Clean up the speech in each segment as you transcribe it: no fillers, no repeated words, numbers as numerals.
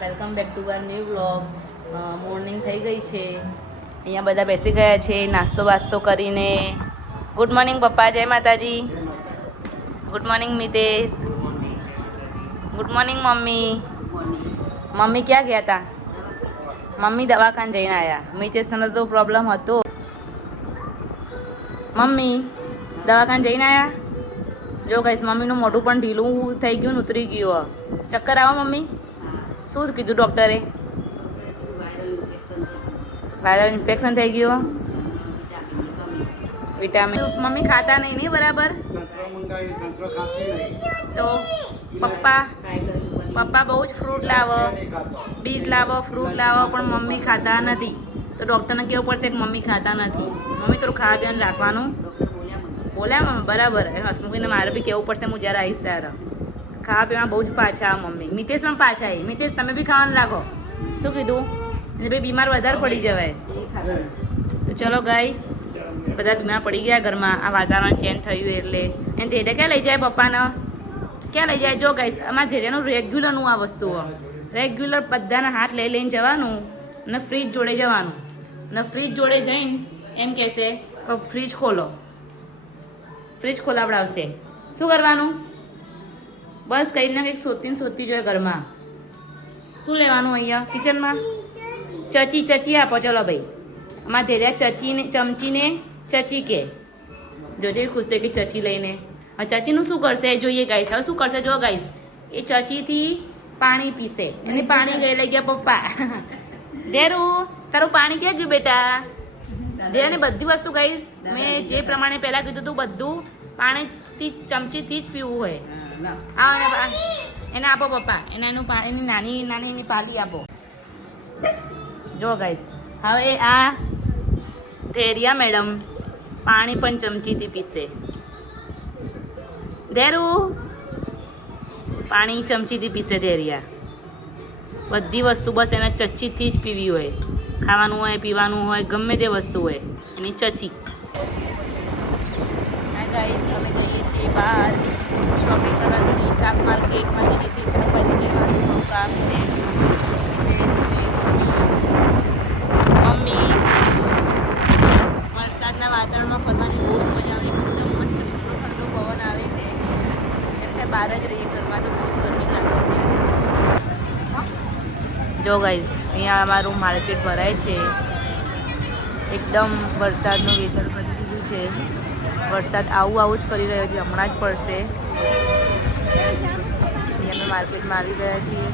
Welcome back to our new vlog. Morning થઈ ગઈ છે. અહીંયા બધા બેસી ગયા છે નાસ્તો વાસ્તો કરીને. ગુડ મોર્નિંગ પપ્પા, જય માતાજી. Good morning Mitesh. Good morning mummy. Mummy ક્યાં ગયા હતા? મમ્મી દવાખાને જઈને આવ્યા. મિતેશનો તો પ્રોબ્લેમ હતો. મમ્મી દવાખાને જઈને આવ્યા. જો ગાઈસ મમ્મીનું મોઢું પણ ઢીલું થઈ ગયું ને ઉતરી ગયું. ચક્કર આવો મમ્મી? શું કીધું ડૉક્ટરે? વાયરલ ઇન્ફેક્શન થઈ ગયું. વિટામિન મમ્મી ખાતા નહીં બરાબર. તો પપ્પા બહુ જ ફ્રૂટ લાવો, બીટ લાવો, ફ્રૂટ લાવો, પણ મમ્મી ખાતા નથી. તો ડૉક્ટરને કહેવું પડશે કે મમ્મી ખાતા નથી. મમ્મી થોડું ખાવા પીવાનું રાખવાનું. બોલ્યા બરાબર. હસમુખીને મારે બી કહેવું પડશે હું જ્યારે આવીશ ત્યારે. ખાવા પીવા બહુ જ પાછા મમ્મી. મિતેશ પણ પાછા આવી. મિતેશ તમે બી ખાવાનું રાખો. શું કીધું? એને ભાઈ બીમાર વધારે પડી જવાય. તો ચલો ગાઈસ, બધા બીમાર પડી ગયા ઘરમાં. આ વાતાવરણ ચેન્જ થયું એટલે. એને ધીરે ક્યાં લઈ જાય પપ્પાને? ક્યાં લઈ જાય? જો ગાઈસ અમારા ધીરેનું રેગ્યુલરનું આ વસ્તુઓ. રેગ્યુલર બધાના હાથ લઈને જવાનું ને ફ્રીજ જોડે જવાનું. ને ફ્રીજ જોડે જઈને એમ કહેશે ફ્રીજ ખોલો. ફ્રીજ ખોલાવડાવશે. શું કરવાનું? બસ કંઈ ના કંઈક શોધતી જોઈએ ઘરમાં. શું લેવાનું અહીંયા કિચનમાં? ચચી આપો. ચલો ભાઈ, અમારા ધેર્યા ચમચીને ચચી કે. જોજે ખુશ થઈ કે ચચી લઈને. હવે ચચીનું શું કરશે જોઈએ ગાઈસ. હવે શું કરશે જો ગાઈસ, એ ચચીથી પાણી પીશે. એની પાણી લઈ ગયા પપ્પા. ધેરું તારું પાણી ક્યાં ગયું બેટા? ધેરાની બધી વસ્તુ ગાઈસ મેં જે પ્રમાણે પહેલાં કીધું હતું બધું પાણીથી ચમચીથી જ પીવું હોય. એને આપો પપ્પા. એનું એની નાની એની પાલી આપો. જો ગાઈસ હવે આ ધેરિયા મેડમ પાણી પણ ચમચીથી પીશે. ધેરું પાણી ચમચીથી પીશે ધેરિયા. બધી વસ્તુ બસ એના ચચીથી જ પીવી હોય. ખાવાનું હોય, પીવાનું હોય, ગમે તે વસ્તુ હોય એની ચચી. હા ગાઈસ, અમે જઈએ છીએ બહાર શોપિંગ કરવાની. શાક માર્કેટમાં જઈએ છીએ. શાકભાજી લેવાનું કામ છે. મમ્મી વરસાદના વાતાવરણમાં ફરવાની બહુ જ મજા આવે. એકદમ મસ્ત ઠંડો પવન આવે છે. એટલે બહાર જ રહીએ. ઘરમાં તો બહુ જ ગરમી લાગે. જો ગાઈસ અહીંયા અમારું માર્કેટ ભરાય છે. એકદમ વરસાદનું વેધર કરી દીધું છે. વરસાદ આવું જ કરી રહ્યો છે. હમણાં જ પડશે. અહીંયા અમે માર્કેટમાં આવી ગયા છીએ.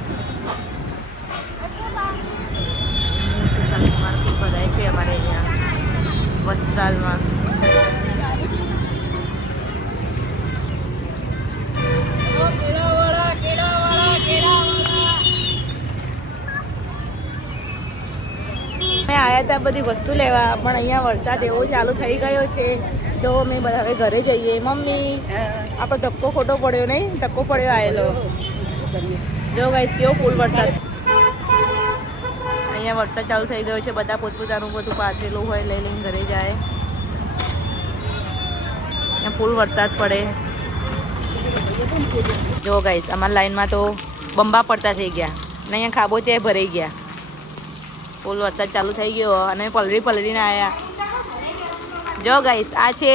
માર્કેટ ભરાય છે અમારે અહીંયા વસ્ત્રાલમાં. મેં આવ્યા હતા બધી વસ્તુ લેવા, પણ અહીંયા વરસાદ એવો ચાલુ થઈ ગયો છે તો અમે બધા હવે ઘરે જઈએ. મમ્મી આપણો ધક્કો ખોટો પડ્યો નહીં? ધક્કો પડ્યો આવેલો. જો ગાઈસ કેવો ફૂલ વરસાદ. અહીંયા વરસાદ ચાલુ થઈ ગયો છે. બધા પોતપોતાનું બધું પાથરેલું હોય લઈને ઘરે જાય. ત્યાં ફૂલ વરસાદ પડે. જો ગાઈસ અમારા લાઈનમાં તો બંબા પડતા થઈ ગયા ને અહીંયા ખાબોચિયા ભરાઈ ગયા. ફૂલ વરસાદ ચાલુ થઈ ગયો અને પલરીને આવ્યા. જો ગાઈસ આ છે.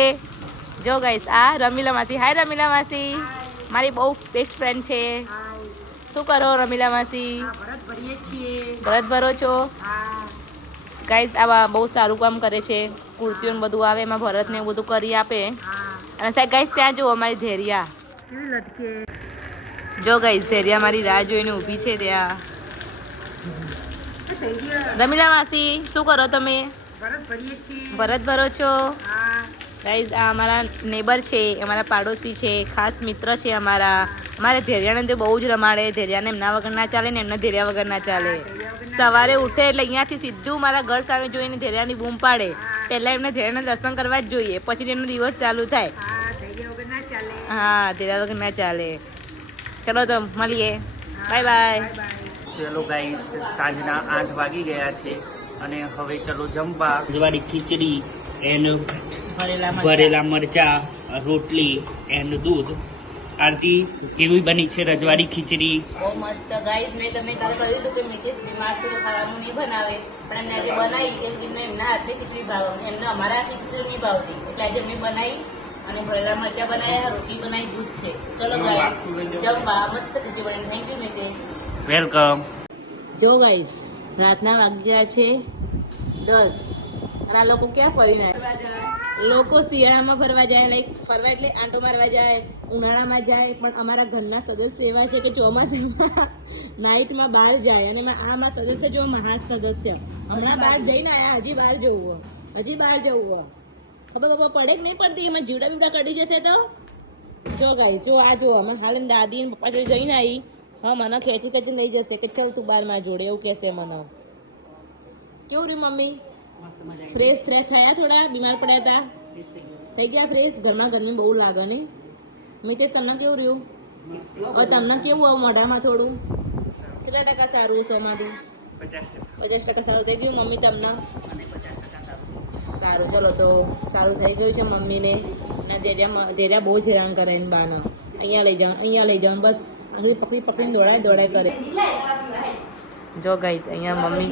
જો ગાઈસ આ રમીલા માસી. હાય રમીલા માસી, મારી બહુ બેસ્ટ ફ્રેન્ડ છે. શું કરો રમીલા માસી? વ્રત ભરો છો? ગાઈસ આવા બહુ સારું કામ કરે છે. કુર્તીઓ ને બધું આવે એમાં ભરત ને બધું કરી આપે. અને સાહેબ ગાઈસ ત્યાં જુઓ અમારી ધેરિયા. જો ગાઈસ ધેરિયા મારી રાહ જોઈને ઊભી છે ત્યાં. રમીલા માસી શું કરો તમે? ભરત ભરો છો? ગાઈસ આ અમારા નેબર છે, અમારા પાડોશી છે, ખાસ મિત્ર છે અમારા. અમારે ધેરિયાને તો બહુ જ રમાડે. ધેરિયાને એમના વગર ના ચાલે ને એમના ધેરિયા વગર ના ચાલે. સવારે ઉઠે એટલે અહીંયાથી સીધું મારા ઘર સામે જોઈને ધેરિયાની બૂમ પાડે. પહેલાં એમને ધેરિયાના દર્શન કરવા જ જોઈએ, પછી એમનો દિવસ ચાલુ થાય. હા, ધેરિયા વગર ના ચાલે. ચલો તો મળીએ. Bye bye. ચલો ગાઈસ, સાંજના 8 વાગી ગયા છે અને હવે ચલો જમવા. જવાડી ખીચડી એન્ડ ભરેલા મરચા, રોટલી એન્ડ દૂધ. આરતી કેવી બની છે રજવાડી ખીચડી? બહુ મસ્ત ગાઈસ. મેં તમને કાલે કહ્યું હતું કે મિસિસ બીમાર છે તો ખાવાનું નહીં બનાવે, પણ એમને આજે બનાવી કેમ કે એમના હાથની ખીચડી ભાવે, એમને અમારા હાથની ખીચડી નહીં ભાવતી, એટલે આજે મેં બનાવી અને ભરેલા મરચા બનાવ્યા, રોટલી બનાવી, દૂધ છે. ચલો ગાઈસ જમવા. મસ્ત ખીચડી બની. Thank you Nitesh. વેલકમ. જો ગાઈસ રાતના વાગ્યા છે 10 અને આ લોકો ક્યાં ફરીને આવ્યા? લોકો શિયાળામાં ફરવા જાય, લાઈક ફરવા એટલે આંટો મારવા જાય, ઉનાળામાં જાય, પણ અમારા ઘરના સદસ્ય એવા છે કે ચોમાસામાં નાઇટમાં બહાર જાય. અને આમાં સદસ્ય જો મહા સદસ્ય હમણાં બહાર જઈને આવ્યા, હજી બહાર જવું, હજી બહાર જવું. ખબર પડે કે નહીં પડતી એમાં જીવડા બીવડા કઢી જશે તો? જો ગાઈસ જો આ જો અમે હાલ દાદી અને પપ્પા જોડે જઈને આવી. હા મને ખેંચી ખેંચી લઈ જશે કે ચલ તું બાર માં જોડે, એવું કહેશે મને. કેવું રહ્યું મમ્મી? ફ્રેશ થયા? થોડા બીમાર પડ્યા હતા, થઈ ગયા ફ્રેશ? ઘરમાં ગરમી બહુ લાગે ને મિતેશ? તમને કેવું રહ્યું? હવે તમને કેવું હવે મોઢામાં થોડું? કેટલા ટકા સારું છે અમારું? 50% સારું થઈ ગયું. મમ્મી તમને? 50% સારું. ચલો તો સારું થઈ ગયું છે મમ્મીને. અને ધેર્યા બહુ જ હેરાન કરે એની બાને. અહીંયા લઈ જાઓ બસ આંગળી પકડીને દોડાય કરે. જો ગાઈસ અહીંયા મમ્મી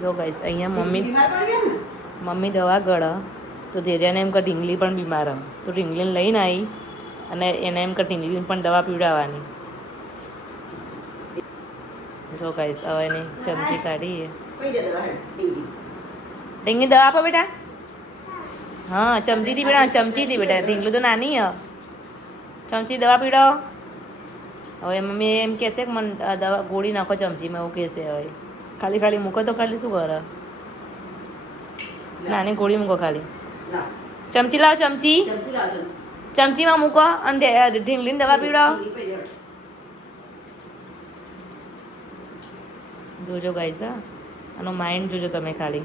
જો ગાઈસ અહીંયા મમ્મી દવા ગળે તો ધીરેને એમ કે ઢીંગલી પણ બીમાર હે, તો ઢીંગલીને લઈને આવી અને એને એમ કે ઢીંગલીને પણ દવા પીવડાવવાની. જો ગાઈસ હવે એની ચમચી કાઢીએ. ઢીંગલી દવા આપો બેટા. હા ચમચીથી બેટા, ઢીંગલું તો નાની હ. ચમચી દવા પીવડાવો. હવે મમ્મી એમ કહેશે કે મને દવા ગોળી નાખો ચમચીમાં, એવું કહેશે. હવે ખાલી મૂકો તો ખાલી શું કરે? નાની ગોળી મૂકો ખાલી. ચમચી લાવો, ચમચીમાં મૂકો અને ઢીંગલીને દવા પીવડાવો. જોજો ગાઈસ હા, આનો માઇન્ડ જોજો તમે ખાલી.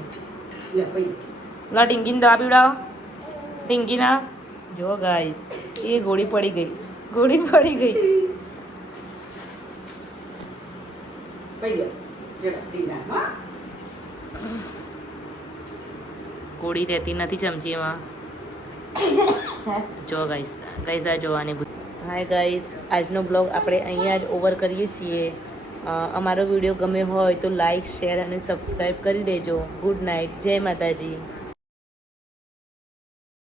લા ઢીંગીને દવા પીવડાવો. ઢીંગીના જો ગાઈસ એ ગોળી પડી ગઈ. ગોળી રહેતી નથી ચમચીમાં. જો ગાઈસ આ જોવાની. હાય ગાઈસ, આજનો બ્લોગ આપણે અહીંયા જ ઓવર કરીએ છીએ. અમારો વિડીયો ગમે હોય તો લાઈક, શેર અને સબસ્ક્રાઈબ કરી દેજો. Good night. જય માતાજી.